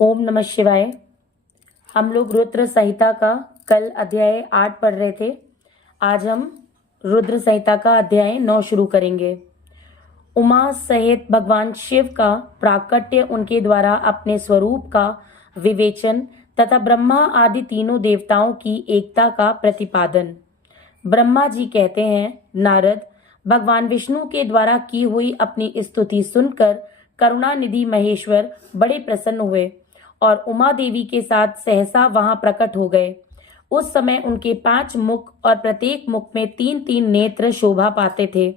ओम नमः शिवाय। हम लोग रुद्र संहिता का कल अध्याय 8 पढ़ रहे थे। आज हम रुद्र संहिता का अध्याय 9 शुरू करेंगे। उमा सहित भगवान शिव का प्राकट्य, उनके द्वारा अपने स्वरूप का विवेचन तथा ब्रह्मा आदि तीनों देवताओं की एकता का प्रतिपादन। ब्रह्मा जी कहते हैं, नारद, भगवान विष्णु के द्वारा की हुई अपनी स्तुति सुनकर करुणानिधि महेश्वर बड़े प्रसन्न हुए और उमा देवी के साथ सहसा वहां प्रकट हो गए। उस समय उनके 5 मुख और प्रत्येक मुख में 3-3 नेत्र शोभा पाते थे।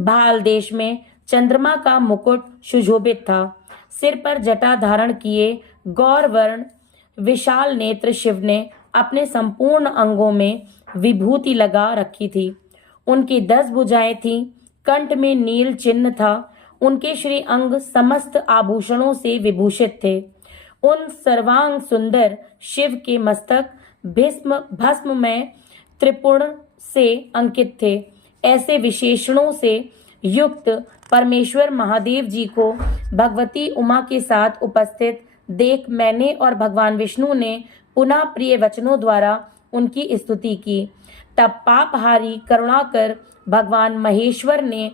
भाल देश में चंद्रमा का मुकुट सुशोभित था। सिर पर जटा धारण किए गौर वर्ण विशाल नेत्र शिव ने अपने संपूर्ण अंगों में विभूति लगा रखी थी। उनकी 10 भुजाएं थीं, कंठ में नील चिन्ह था। उनके श्री अंग समस्त आभूषणों से विभूषित थे। उन सर्वांग सुंदर शिव के मस्तक भस्म में त्रिपुण से अंकित थे। ऐसे विशेषणों से युक्त परमेश्वर महादेव जी को भगवती उमा के साथ उपस्थित देख मैंने और भगवान विष्णु ने पुनः प्रिय वचनों द्वारा उनकी स्तुति की। तब पापहारी करुणाकर भगवान महेश्वर ने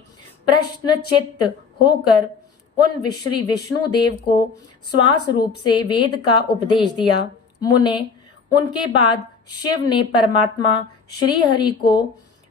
प्रश्नचित्त होकर उन श्री विष्णु देव को श्वास रूप से वेद का उपदेश दिया। मुने, उनके बाद शिव ने परमात्मा श्री हरि को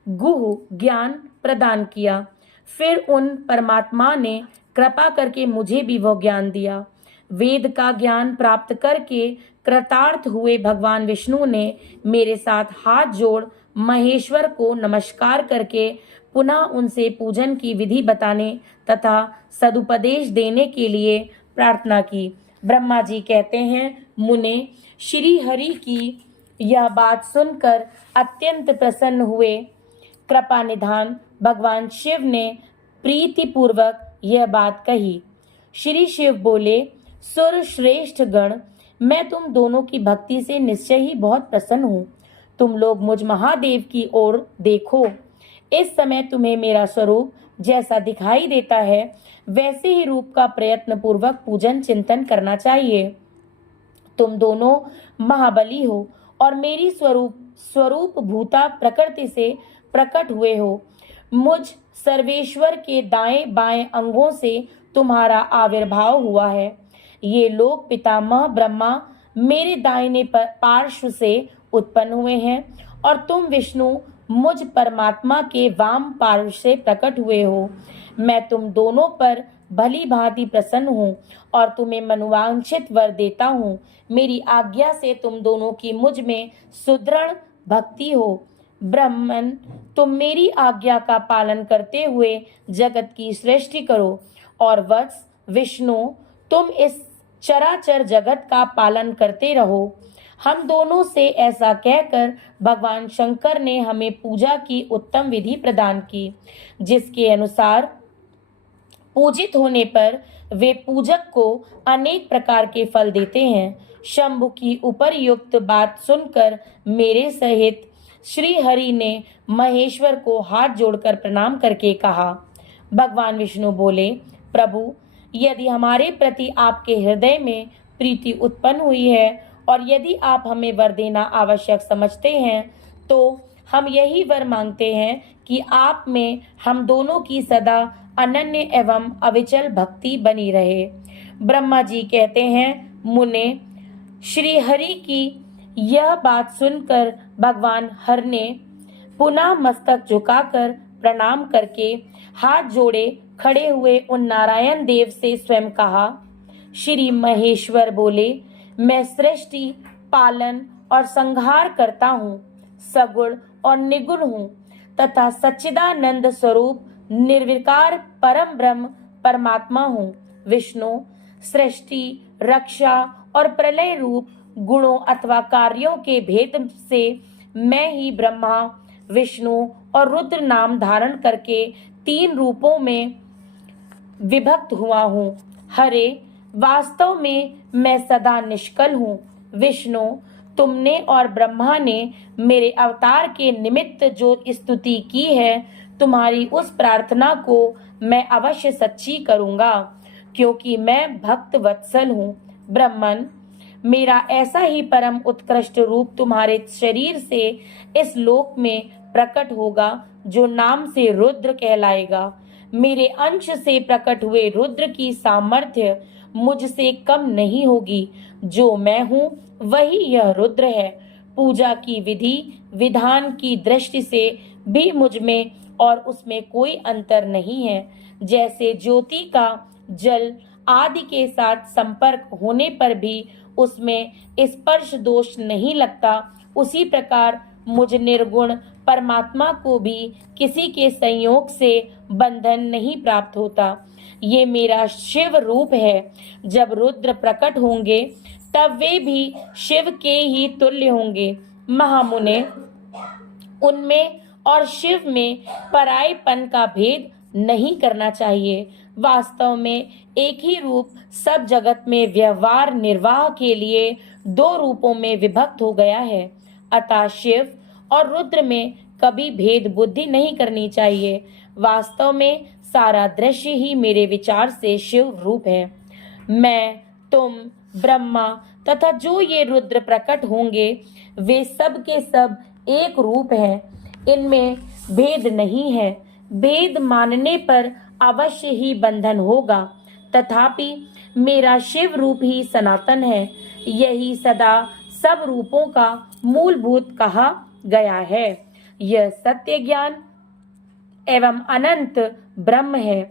गुह ज्ञान प्रदान किया। फिर उन परमात्मा ने कृपा करके मुझे भी वो ज्ञान दिया। वेद का ज्ञान प्राप्त करके कृतार्थ हुए भगवान विष्णु ने मेरे साथ हाथ जोड़ महेश्वर को नमस्कार करके पुनः उनसे पूजन की विधि बताने तथा सदुपदेश देने के लिए प्रार्थना की। ब्रह्मा जी कहते हैं, मुने, श्री हरि की यह बात सुनकर अत्यंत प्रसन्न हुए। कृपा निधान भगवान शिव ने प्रीति पूर्वक यह बात कही। श्री शिव बोले, सुर श्रेष्ठ गण, मैं तुम दोनों की भक्ति से निश्चय ही बहुत प्रसन्न हूँ। तुम लोग मुझ महादेव की ओर देखो। इस समय तुम्हें मेरा स्वरूप जैसा दिखाई देता है वैसे ही रूप का प्रयत्न पूर्वक पूजन चिंतन करना चाहिए। तुम दोनों महाबली हो और मेरी स्वरूप भूता प्रकृति से प्रकट हुए हो। मुझ सर्वेश्वर के दाएं बाएं अंगों से तुम्हारा आविर्भाव हुआ है। ये लोग पितामह ब्रह्मा मेरे दाहिने पार्श्व से उत्पन्न हुए हैं और तुम विष्णु मुझ परमात्मा के वाम पार्श्व से प्रकट हुए हो। मैं तुम दोनों पर भली भांति प्रसन्न हूँ और तुम्हें मनोवांछित वर देता हूँ। मेरी आज्ञा से तुम दोनों की मुझ में सुदृढ़ भक्ति हो। ब्राह्मण, तुम मेरी आज्ञा का पालन करते हुए जगत की सृष्टि करो और वत्स विष्णु, तुम इस चराचर जगत का पालन करते रहो। हम दोनों से ऐसा कहकर भगवान शंकर ने हमें पूजा की उत्तम विधि प्रदान की, जिसके अनुसार पूजित होने पर वे पूजक को अनेक प्रकार के फल देते हैं। शंभु की उपरयुक्त बात सुनकर मेरे सहित श्री हरि ने महेश्वर को हाथ जोड़कर प्रणाम करके कहा। भगवान विष्णु बोले, प्रभु, यदि हमारे प्रति आपके हृदय में प्रीति उत्पन्न हुई है और यदि आप हमें वर देना आवश्यक समझते हैं तो हम यही वर मांगते हैं कि आप में हम दोनों की सदा अनन्य एवं अविचल भक्ति बनी रहे। ब्रह्मा जी कहते हैं, मुने, श्री हरि की यह बात सुनकर भगवान हर ने पुनः मस्तक झुकाकर प्रणाम करके हाथ जोड़े खड़े हुए उन नारायण देव से स्वयं कहा। श्री महेश्वर बोले, मैं सृष्टि पालन और संहार करता हूँ, सगुण और निगुण हूँ तथा सच्चिदानंद स्वरूप निर्विकार परम ब्रह्म परमात्मा हूँ। विष्णु, सृष्टि, रक्षा और प्रलय रूप गुणों अथवा कार्यों के भेद से मैं ही ब्रह्मा, विष्णु और रुद्र नाम धारण करके 3 रूपों में विभक्त हुआ हूँ। हरे, वास्तव में मैं सदा निष्कल हूँ। विष्णु, तुमने और ब्रह्मा ने मेरे अवतार के निमित्त जो स्तुति की है, तुम्हारी उस प्रार्थना को मैं अवश्य सच्ची करूँगा, क्योंकि मैं भक्त वत्सल हूँ। ब्रह्मन, मेरा ऐसा ही परम उत्कृष्ट रूप तुम्हारे शरीर से इस लोक में प्रकट होगा जो नाम से रुद्र कहलाएगा। मेरे अंश से प्रकट हुए रुद्र की सामर्थ्य मुझसे कम नहीं होगी। जो मैं हूँ वही यह रुद्र है। पूजा की विधि विधान की दृष्टि से भी मुझ में और उसमें कोई अंतर नहीं है। जैसे ज्योति का जल आदि के साथ संपर्क होने पर भी उसमें स्पर्श दोष नहीं लगता, उसी प्रकार मुझ निर्गुण परमात्मा को भी किसी के संयोग से बंधन नहीं प्राप्त होता। ये मेरा शिव रूप है। जब रुद्र प्रकट होंगे तब वे भी शिव के ही तुल्य होंगे। महामुने, उनमें और शिव में परायपन का भेद नहीं करना चाहिए। वास्तव में एक ही रूप सब जगत में व्यवहार निर्वाह के लिए दो रूपों में विभक्त हो गया है। अतः शिव और रुद्र में कभी भेद बुद्धि नहीं करनी चाहिए। वास्तव में सारा दृश्य ही मेरे विचार से शिव रूप है। मैं, तुम, ब्रह्मा तथा जो ये रुद्र प्रकट होंगे वे सब के सब एक रूप हैं। इनमें भेद नहीं है। भेद मानने पर अवश्य ही बंधन होगा। तथापि मेरा शिव रूप ही सनातन है। यही सदा सब रूपों का मूलभूत कहा गया है। यह सत्य ज्ञान एवं अनंत ब्रह्म है।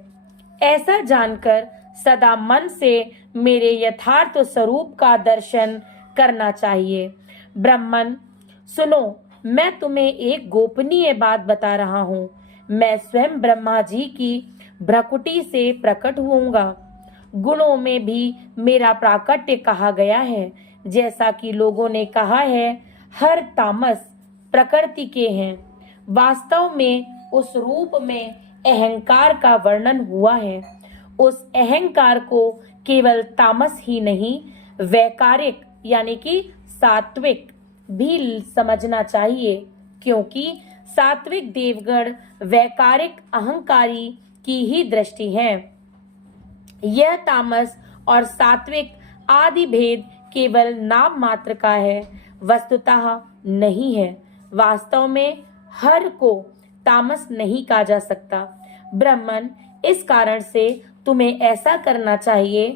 ऐसा जानकर सदा मन से मेरे यथार्थ स्वरूप का दर्शन करना चाहिए। ब्रह्मन, सुनो, मैं तुम्हें एक गोपनीय बात बता रहा हूँ। मैं स्वयं ब्रह्मा जी की भ्रकुटी से प्रकट होऊंगा। गुणों में भी मेरा प्राकट्य कहा गया है। जैसा कि लोगों ने कहा है, हर तामस प्रकृति के हैं। वास्तव में उस रूप में अहंकार का वर्णन हुआ है। उस अहंकार को केवल तामस ही नहीं, वैकारिक यानी कि सात्विक भी समझना चाहिए, क्योंकि सात्विक देवगण वैकारिक अहंकारी की ही दृष्टि है। यह तामस और सात्विक आदि भेद केवल नाम मात्र का है, वस्तुतः नहीं है। वास्तव में हर को तामस नहीं कहा जा सकता। ब्रह्मन, इस कारण से तुम्हें ऐसा करना चाहिए।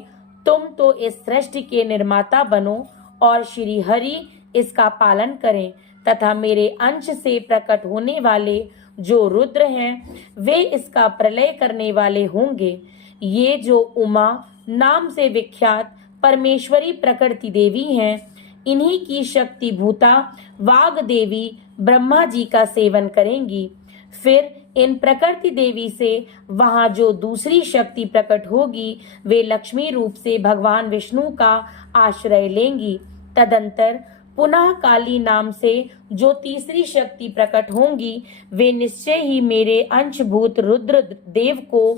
तुम तो इस सृष्टि के निर्माता बनो और श्री हरि इसका पालन करें तथा मेरे अंश से प्रकट होने वाले जो रुद्र हैं वे इसका प्रलय करने वाले होंगे। ये जो उमा नाम से विख्यात परमेश्वरी प्रकृति देवी हैं, इन्हीं की शक्ति भूता वाग देवी ब्रह्मा जी का सेवन करेंगी। फिर इन प्रकृति देवी से वहां जो दूसरी शक्ति प्रकट होगी वे लक्ष्मी रूप से भगवान विष्णु का आश्रय लेंगी। तदंतर पुनः काली नाम से जो तीसरी शक्ति प्रकट होंगी वे निश्चय ही मेरे अंशभूत रुद्र देव को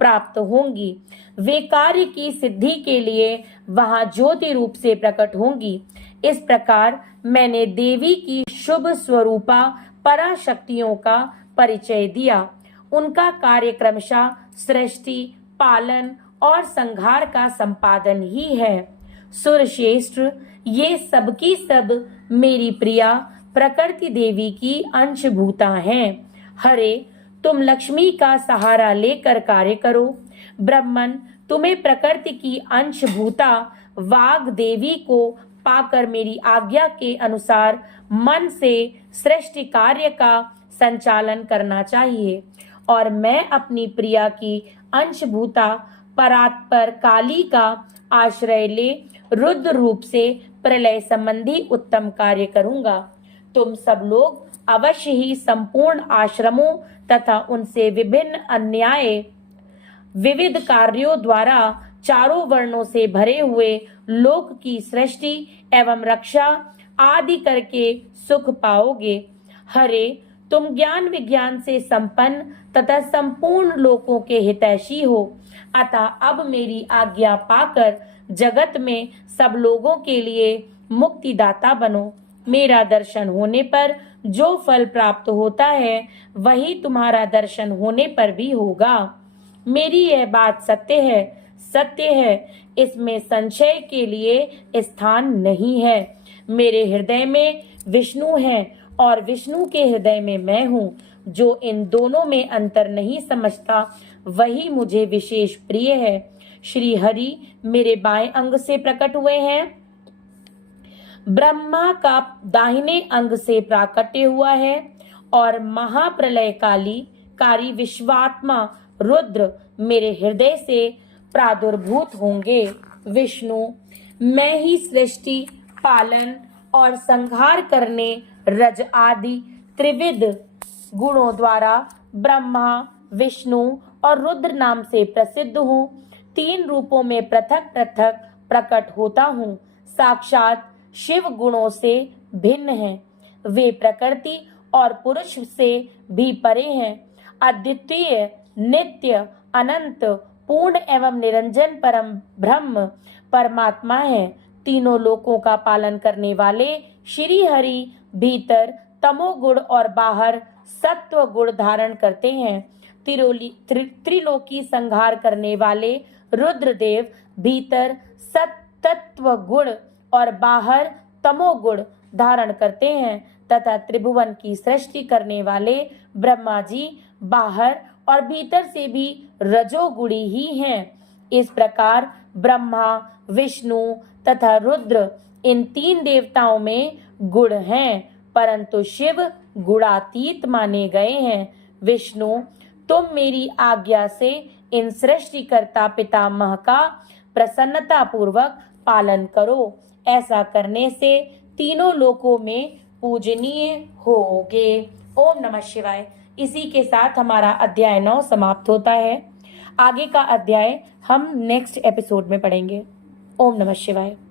प्राप्त होंगी। वे कार्य की सिद्धि के लिए वहां ज्योति रूप से प्रकट होंगी। इस प्रकार मैंने देवी की शुभ स्वरूपा पराशक्तियों का परिचय दिया। उनका कार्य क्रमशः सृष्टि, पालन और संहार का संपादन ही है। सुरश्रेष्ठ, ये सबकी सब मेरी प्रिया प्रकृति देवी की अंशभूता हैं। हरे, तुम लक्ष्मी का सहारा लेकर कार्य करो। ब्रह्मन, तुम्हें प्रकृति की अंशभूता वाग देवी को पाकर मेरी आज्ञा के अनुसार मन से सृष्टि कार्य का संचालन करना चाहिए और मैं अपनी प्रिया की अंशभूता परात्पर काली का आश्रय ले रुद्र रूप से प्रलय संबंधी उत्तम कार्य करूंगा। तुम सब लोग अवश्य ही संपूर्ण आश्रमों तथा उनसे विभिन्न अन्याय विविध कार्यों द्वारा चारों वर्णों से भरे हुए लोक की सृष्टि एवं रक्षा आदि करके सुख पाओगे। हरे, तुम ज्ञान विज्ञान से संपन्न तथा संपूर्ण लोकों के हितैषी हो, अतः अब मेरी आज्ञा पाकर जगत में सब लोगों के लिए मुक्तिदाता बनो। मेरा दर्शन होने पर जो फल प्राप्त होता है वही तुम्हारा दर्शन होने पर भी होगा। मेरी यह बात सत्य है, सत्य है। इसमें संशय के लिए स्थान नहीं है। मेरे हृदय में विष्णु है और विष्णु के हृदय में मैं हूँ। जो इन दोनों में अंतर नहीं समझता वही मुझे विशेष प्रिय है। श्री हरि मेरे बाएं अंग से प्रकट हुए हैं, ब्रह्मा का दाहिने अंग से प्राकट्य हुआ है और महाप्रलयकारी विश्वात्मा रुद्र मेरे हृदय से प्रादुर्भूत होंगे। विष्णु मैं ही सृष्टि, पालन और संहार करने रज आदि त्रिविध गुणों द्वारा ब्रह्मा, विष्णु और रुद्र नाम से प्रसिद्ध हूँ। 3 रूपों में पृथक पृथक प्रकट होता हूँ। साक्षात शिव गुणों से भिन्न हैं। वे प्रकृति और पुरुष से भी परे हैं। अद्वितीय, नित्य, अनंत, पूर्ण एवं निरंजन परम ब्रह्म परमात्मा है। तीनों लोकों का पालन करने वाले श्री हरि भीतर तमोगुण और बाहर सत्व गुण धारण करते हैं। त्रिलोकी संहार करने वाले रुद्रदेव भीतर सत्तत्व गुण और बाहर तमोगुण धारण करते हैं तथा त्रिभुवन की सृष्टि करने वाले ब्रह्मा जी बाहर और भीतर से भी रजोगुणी ही हैं। इस प्रकार ब्रह्मा, विष्णु तथा रुद्र इन 3 देवताओं में गुण हैं, परंतु शिव गुणातीत माने गए हैं। विष्णु तुम मेरी आज्ञा से इन सृष्टिकर्ता पितामह का प्रसन्नता पूर्वक पालन करो। ऐसा करने से तीनों लोकों में पूजनीय होगे। ओम नमः शिवाय। इसी के साथ हमारा अध्याय 9 समाप्त होता है। आगे का अध्याय हम नेक्स्ट एपिसोड में पढ़ेंगे। ओम नमः शिवाय।